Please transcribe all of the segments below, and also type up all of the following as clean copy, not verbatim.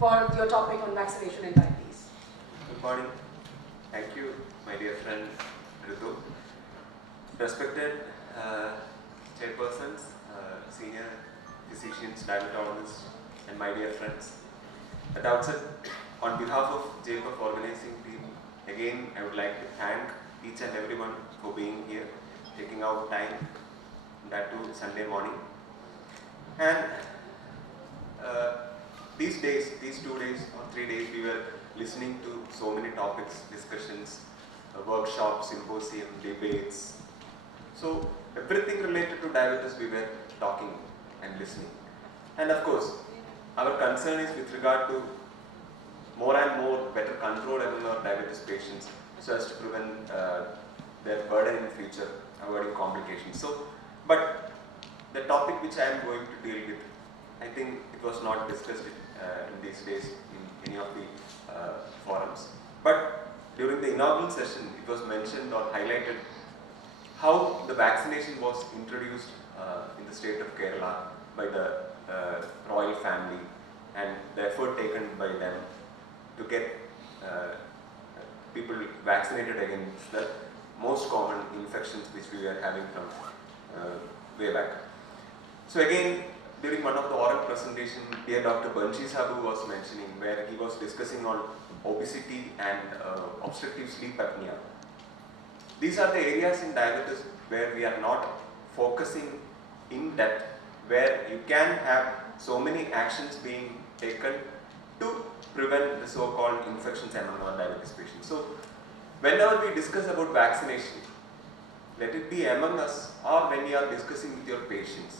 for your topic on vaccination in diabetes. Good morning. Thank you, my dear friend Ritu. Respected chairpersons, senior physicians, diabetologists, and my dear friends. At the outset, on behalf of JPEF organizing team, again I would like to thank each and everyone for being here, taking out time, that too Sunday morning. And these 2 days or 3 days, we were listening to so many topics, discussions, workshops, symposium, debates. So everything related to diabetes we were talking and listening. And of course, our concern is with regard to more and more better control among our diabetes patients so as to prevent their burden in the future, avoiding complications. But the topic which I am going to deal with, I think it was not discussed in these days in any of the forums. But during the inaugural session, it was mentioned or highlighted how the vaccination was introduced in the state of Kerala by the royal family and the effort taken by them to get people vaccinated against the most common infections which we were having from way back. So again, during one of the oral presentation, dear Dr. Banshi Sabu was mentioning where he was discussing on obesity and obstructive sleep apnea. These are the areas in diabetes where we are not focusing in depth, where you can have so many actions being taken to prevent the so-called infections among our diabetes patients. So whenever we discuss about vaccination, let it be among us or when you are discussing with your patients,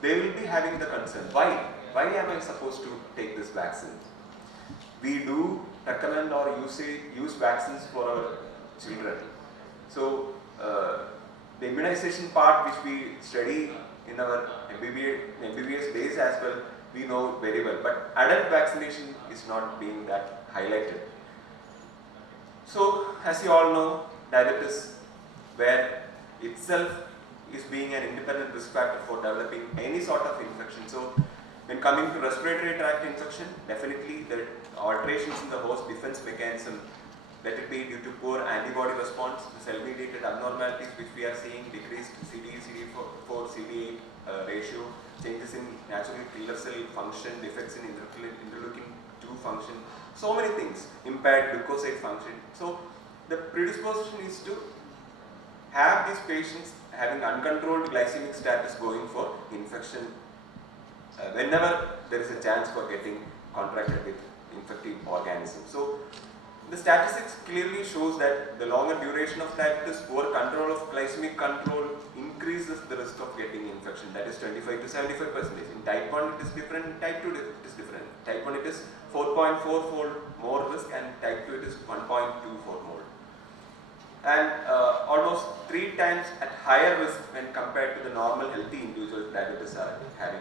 they will be having the concern, why am I supposed to take this vaccine? We do recommend or use vaccines for our children. So the immunization part which we study in our MBBS days as well, we know very well, but adult vaccination is not being that highlighted. So as you all know, diabetes, where itself is being an independent risk factor for developing any sort of infection. So when coming to respiratory tract infection, definitely the alterations in the host defense mechanism, let it be due to poor antibody response, the cell-mediated abnormalities which we are seeing, decreased CD, CD4, CD8 ratio, changes in natural killer cell function, defects in interleukin-2 function, so many things, impaired leukocyte function. So the predisposition is to have these patients having uncontrolled glycemic status going for infection whenever there is a chance for getting contracted with infective organisms. So the statistics clearly shows that the longer duration of diabetes, poor control of glycemic control increases the risk of getting infection. That is 25 to 75%. In type 1 it is different, in type 2 it is different. Type 1 it is 4.4-fold more risk and type 2 it is 1.2-fold more. And almost 3 times at higher risk when compared to the normal healthy individuals diabetes are having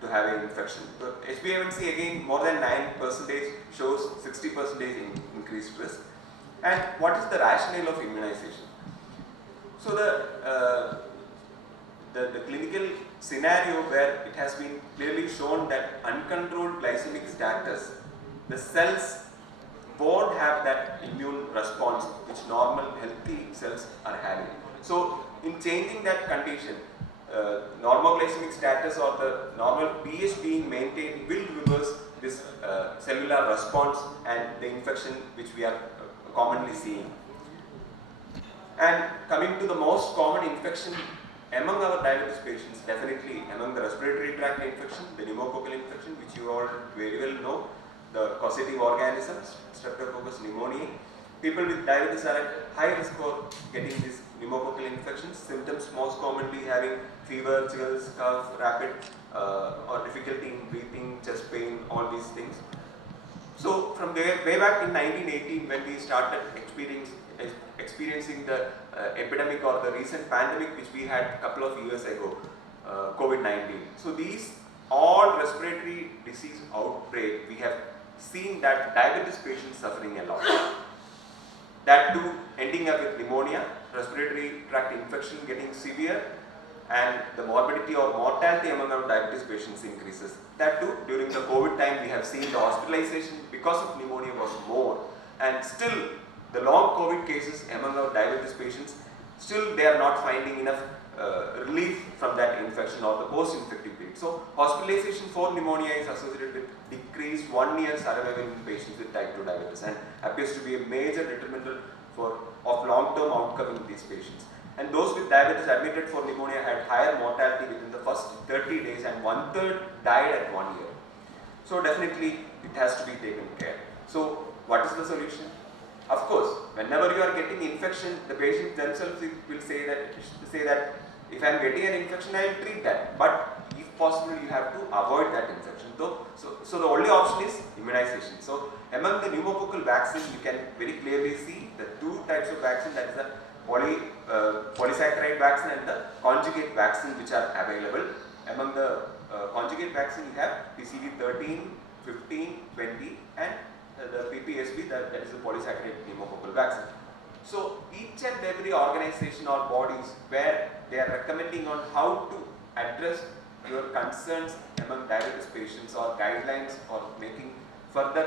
to have an infection. So HbA1c again more than 9% shows 60% increased risk. And what is the rationale of immunization? So the clinical scenario where it has been clearly shown that uncontrolled glycemic status, the cells won't have that immune response which normal healthy cells are having. So in changing that condition, normal glycemic status or the normal pH being maintained will reverse this cellular response and the infection which we are commonly seeing. And coming to the most common infection among our diabetes patients, definitely among the respiratory tract infection, the pneumococcal infection which you all very well know, the causative organisms, Streptococcus pneumoniae. People with diabetes are at high risk for getting these pneumococcal infections. Symptoms most commonly having fever, chills, cough, rapid or difficulty in breathing, chest pain, all these things. So from way back in 1918 when we started experiencing the epidemic or the recent pandemic which we had a couple of years ago, COVID-19. So these all respiratory disease outbreak, we have seen that diabetes patients suffering a lot. That too ending up with pneumonia, respiratory tract infection getting severe, and the morbidity or mortality among our diabetes patients increases. That too, during the COVID time, we have seen the hospitalization because of pneumonia was more, and still the long COVID cases among our diabetes patients, still they are not finding enough relief from that infection or the post-infective period. So hospitalization for pneumonia is associated with decreased 1 year survival in patients with type 2 diabetes and appears to be a major determinant of long-term outcome in these patients. And those with diabetes admitted for pneumonia had higher mortality within the first 30 days and 1/3 died at 1 year. So definitely it has to be taken care. So what is the solution? Of course, whenever you are getting infection, the patient themselves will say that if I am getting an infection, I will treat that. But if possible, you have to avoid that infection. So the only option is immunization. So among the pneumococcal vaccine, you can very clearly see the two types of vaccine, that is the polysaccharide vaccine and the conjugate vaccine, which are available. Among the conjugate vaccine, you have PCV 13, 15, 20 and the PPSB, that is the polysaccharide pneumococcal vaccine. So each and every organization or bodies where they are recommending on how to address your concerns among diabetes patients or guidelines or making further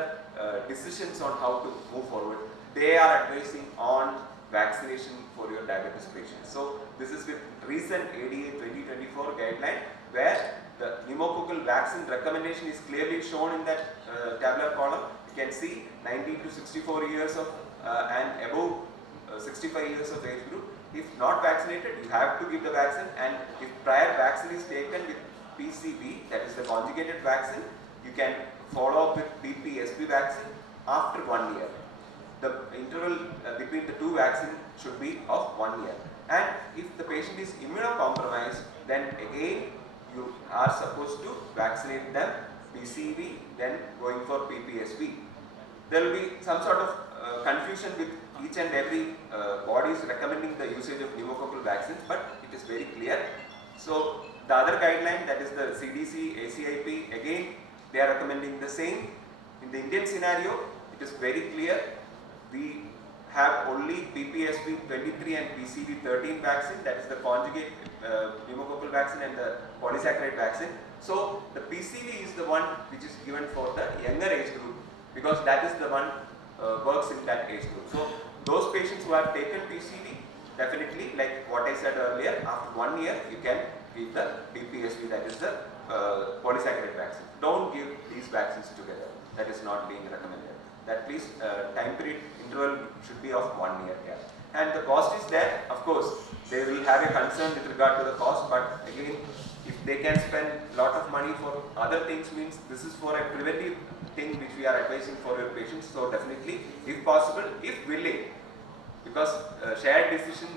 decisions on how to move forward, they are advising on vaccination for your diabetes patients. So this is with recent ADA 2024 guideline, where the pneumococcal vaccine recommendation is clearly shown in that tabular column. You can see 19 to 64 years of and above 65 years of age group. If not vaccinated, you have to give the vaccine, and if prior vaccine is taken with PCV, that is the conjugated vaccine, you can follow up with PPSB vaccine after 1 year. The interval between the two vaccines should be of 1 year. And if the patient is immunocompromised, then again you are supposed to vaccinate them PCV, then going for PPSB. There will be some sort of confusion with each and every bodies recommending the usage of pneumococcal vaccines, but it is very clear. So the other guideline, that is the CDC, ACIP, again they are recommending the same. In the Indian scenario, it is very clear. We have only PPSB 23 and PCV 13 vaccine, that is the conjugate pneumococcal vaccine and the polysaccharide vaccine. So the PCV is the one which is given for the younger age group, because that is the one works in that age group. So those patients who have taken PCV, definitely, like what I said earlier, after 1 year you can give the PPSB, that is the polysaccharide vaccine. Don't give these vaccines together. That is not being recommended. That please time period interval should be of 1 year gap. And the cost is there. Of course, they will have a concern with regard to the cost, but again, if they can spend a lot of money for other things, means this is for a preventive thing which we are advising for your patients. So definitely, if possible, if willing, because shared decision,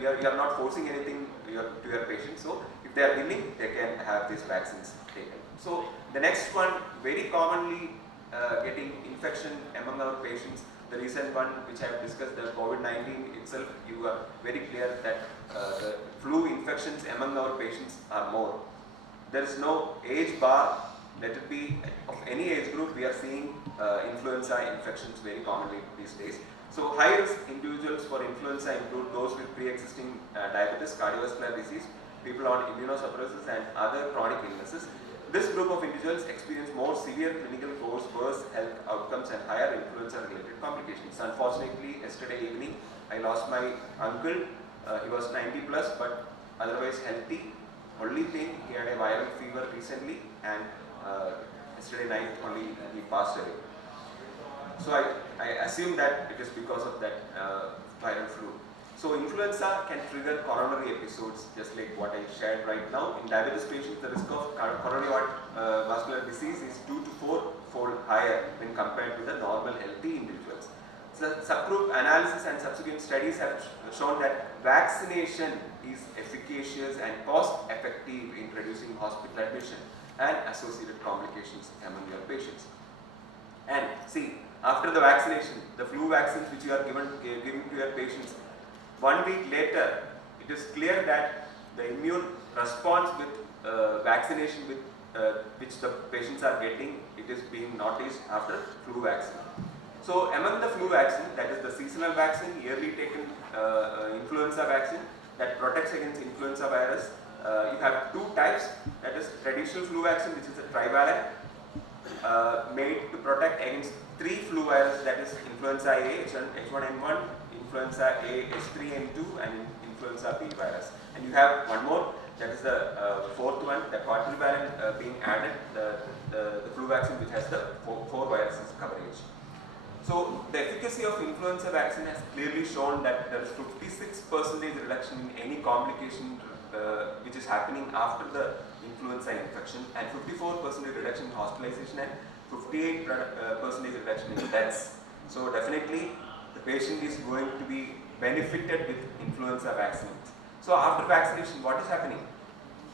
we are not forcing anything to your patients. So if they are willing, they can have these vaccines taken. So the next one, very commonly getting infection among our patients, the recent one which I have discussed, the COVID-19 itself, you are very clear that the flu infections among our patients are more. There is no age bar, let it be of any age group, we are seeing influenza infections very commonly these days. So high risk individuals for influenza include those with pre-existing diabetes, cardiovascular disease, people on immunosuppressants and other chronic illnesses. This group of individuals experience more severe clinical course, worse health outcomes and higher influenza-related complications. Unfortunately, yesterday evening, I lost my uncle. He was 90 plus, but otherwise healthy. Only thing, he had a viral fever recently, and yesterday night only he passed away. So I assume that it is because of that viral flu. So influenza can trigger coronary episodes, just like what I shared right now. In diabetes patients, the risk of coronary vascular disease is 2 to 4-fold higher when compared to the normal healthy individuals. So subgroup analysis and subsequent studies have shown that vaccination is efficacious and cost effective in reducing hospital admission and associated complications among your patients. And see, after the vaccination, the flu vaccines which you are giving to your patients, 1 week later, it is clear that the immune response with vaccination with which the patients are getting, it is being noticed after flu vaccine. So among the flu vaccine, that is the seasonal vaccine, yearly taken influenza vaccine that protects against influenza virus, you have two types, that is traditional flu vaccine, which is a trivalent, made to protect against three flu viruses, that is influenza A, H1N1, influenza A, H3N2, and influenza B virus. And you have one more, that is the fourth one, the quadrivalent being added, the flu vaccine which has the four viruses coverage. So the efficacy of influenza vaccine has clearly shown that there is 56% reduction in any complication which is happening after the influenza infection, and 54% reduction in hospitalization, and 58% reduction in deaths. So definitely the patient is going to be benefited with influenza vaccines. So after vaccination, what is happening?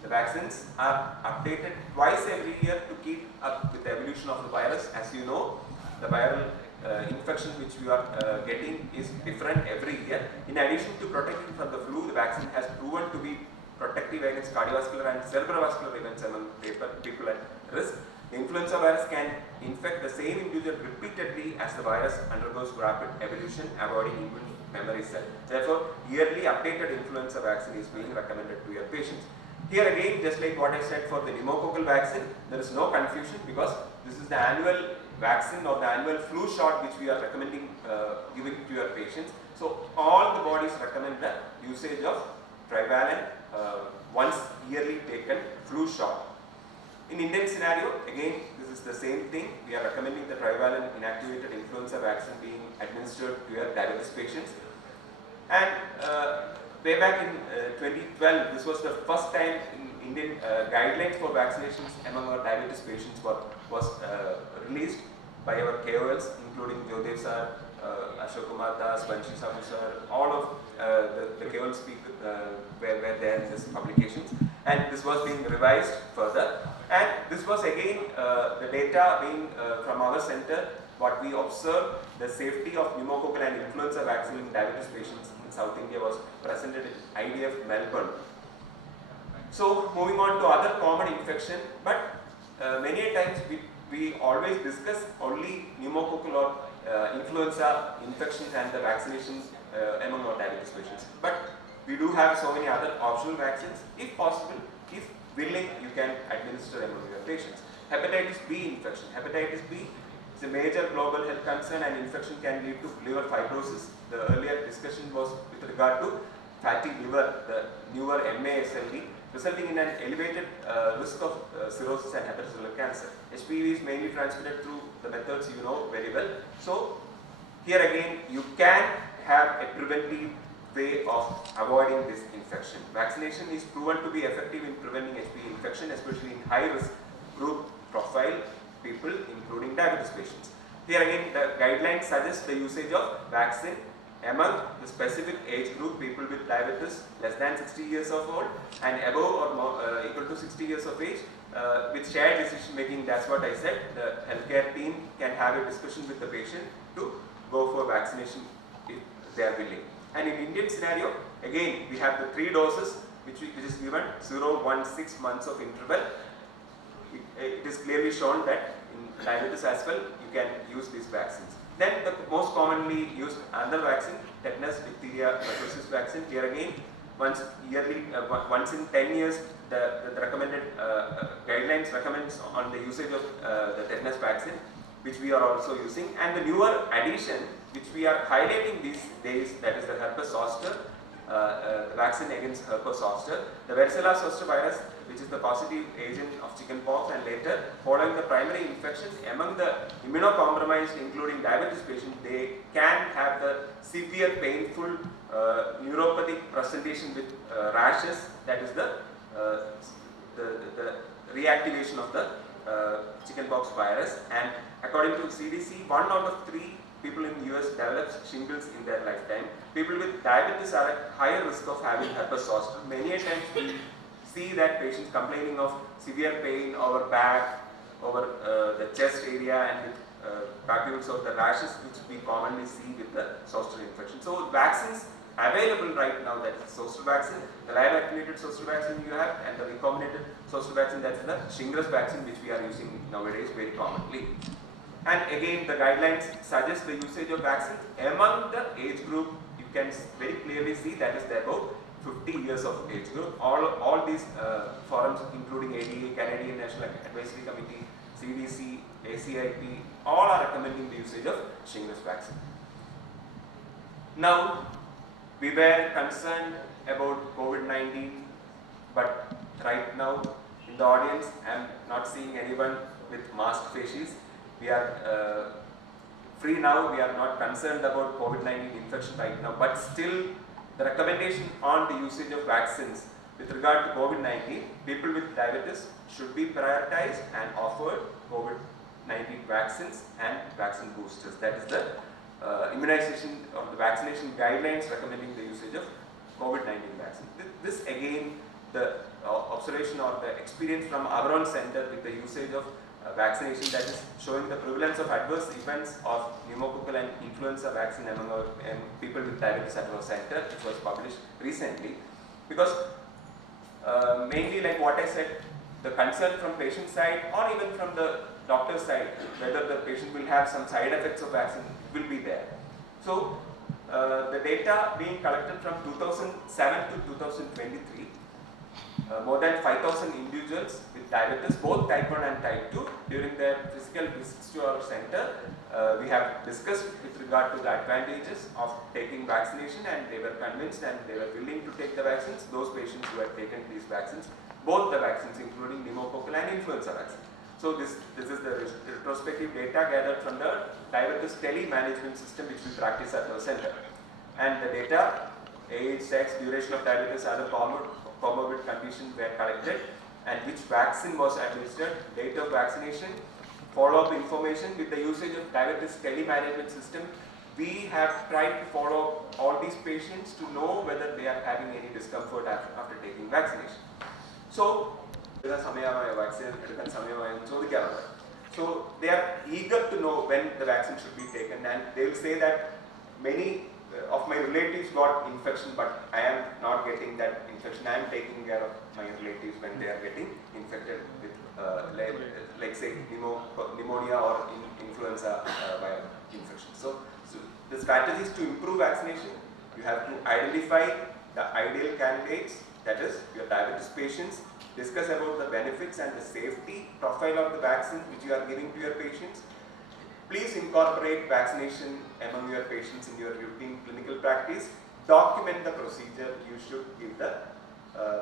The vaccines are updated twice every year to keep up with the evolution of the virus. As you know, the viral infection which we are getting is different every year. In addition to protecting from the flu, the vaccine has proven to be protective against cardiovascular and cerebrovascular events among people at risk. The influenza virus can infect the same individual repeatedly as the virus undergoes rapid evolution, avoiding immune memory cell. Therefore, yearly updated influenza vaccine is being recommended to your patients. Here again, just like what I said for the pneumococcal vaccine, there is no confusion because this is the annual vaccine or the annual flu shot which we are recommending giving to your patients. So all the bodies recommend the usage of trivalent once yearly taken flu shot. In Indian scenario, again this is the same thing. We are recommending the trivalent inactivated influenza vaccine being administered to your diabetes patients. And way back in 2012, this was the first time in Indian guidelines for vaccinations among our diabetes patients was released by our KOLs, including Jyodev sir, Ashok Kumar Das, Banshi Sahu sir, all of the KOL speakers were there in these publications, and this was being revised further. And this was again the data being from our center, what we observed, the safety of pneumococcal and influenza vaccine in diabetes patients in South India was presented in IDF Melbourne. So moving on to other common infection, but many times we always discuss only pneumococcal or influenza infections and the vaccinations among our diabetes patients. But we do have so many other optional vaccines. If possible, if willing, you can administer among your patients. Hepatitis B infection. Hepatitis B is a major global health concern, and infection can lead to liver fibrosis. The earlier discussion was with regard to fatty liver, the newer MASLD, resulting in an elevated risk of cirrhosis and hepatocellular cancer. HPV is mainly transmitted through the methods you know very well. So here again, you can have a preventive way of avoiding this infection. Vaccination is proven to be effective in preventing HPV infection, especially in high risk group profile people, including diabetes patients. Here again, the guidelines suggest the usage of vaccine among the specific age group, people with diabetes less than 60 years of old and above or more, equal to 60 years of age, with shared decision making. That's what I said. The healthcare team can have a discussion with the patient to go for vaccination if they are willing. And in Indian scenario, again we have the 3 doses which is given 0, 1, 6 months of interval. It is clearly shown that in diabetes as well you can use these vaccines. Then the most commonly used another vaccine, tetanus, diphtheria, pertussis vaccine. Here again, once yearly, once in 10 years, the recommended guidelines recommends on the usage of the tetanus vaccine, which we are also using. And the newer addition, which we are highlighting these days, that is the herpes zoster, the vaccine against herpes zoster, the varicella zoster virus, which is the causative agent of chickenpox, and later following the primary infections among the immunocompromised, including diabetes patients, they can have the severe painful neuropathic presentation with rashes, that is the reactivation of the chickenpox virus. And according to CDC, 1 out of 3 people in the US develops shingles in their lifetime. People with diabetes are at higher risk of having herpes zoster. Many a times we see that patients complaining of severe pain over back, over the chest area, and with papules of the rashes, which we commonly see with the zoster infection. So vaccines available right now, that is zoster vaccine, the live attenuated zoster vaccine you have, and the recombinant zoster vaccine, that is the shingles vaccine, which we are using nowadays very commonly. And again, the guidelines suggest the usage of vaccines among the age group. You can very clearly see that is the above 50 years of age group. All these forums, including ADA, Canadian National Advisory Committee, CDC, ACIP, all are recommending the usage of shingles vaccine. Now, we were concerned about COVID-19, but right now in the audience, I am not seeing anyone with masked faces. We are free now, we are not concerned about COVID-19 infection right now, but still the recommendation on the usage of vaccines with regard to COVID-19, people with diabetes should be prioritized and offered COVID-19 vaccines and vaccine boosters. That is the immunization or the vaccination guidelines recommending the usage of COVID-19 vaccine. This again, the observation or the experience from our own center with the usage of vaccination, that is showing the prevalence of adverse events of pneumococcal and influenza vaccine among our people with diabetes at our center, which was published recently. Because mainly, like what I said, the concern from patient side or even from the doctor side, whether the patient will have some side effects of vaccine, will be there. So the data being collected from 2007 to 2023, more than 5,000 individuals with diabetes, both type 1 and type 2, during their physical visits to our center, we have discussed with regard to the advantages of taking vaccination, and they were convinced and they were willing to take the vaccines, those patients who had taken these vaccines, both the vaccines including pneumococcal and influenza vaccine. So this is the retrospective data gathered from the diabetes tele-management system which we practice at our center. And the data, age, sex, duration of diabetes, other comorbid conditions were collected, and which vaccine was administered, date of vaccination, follow-up information. With the usage of diabetes tele-management system, we have tried to follow all these patients to know whether they are having any discomfort after taking vaccination. So, so they are eager to know when the vaccine should be taken, and they will say that many of my relatives got infection, but I am not getting that infection. I am taking care of my relatives when they are getting infected with like say pneumonia or influenza viral infection. So the strategies to improve vaccination, you have to identify the ideal candidates, that is your diabetes patients, discuss about the benefits and the safety profile of the vaccine which you are giving to your patients. Please incorporate vaccination among your patients in your routine clinical practice. Document the procedure. You should give the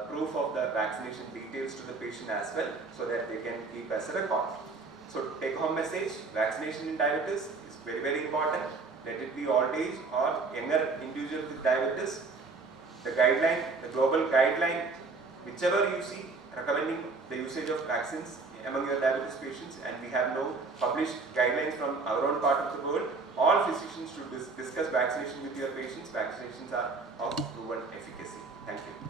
proof of the vaccination details to the patient as well, so that they can keep as a record. So take home message, vaccination in diabetes is very, very important. Let it be old age or younger individuals with diabetes. The guideline, the global guideline, whichever you see, recommending the usage of vaccines among your diabetes patients, and we have no published guidelines from our own part of the world. All physicians should discuss vaccination with your patients. Vaccinations are of proven efficacy. Thank you.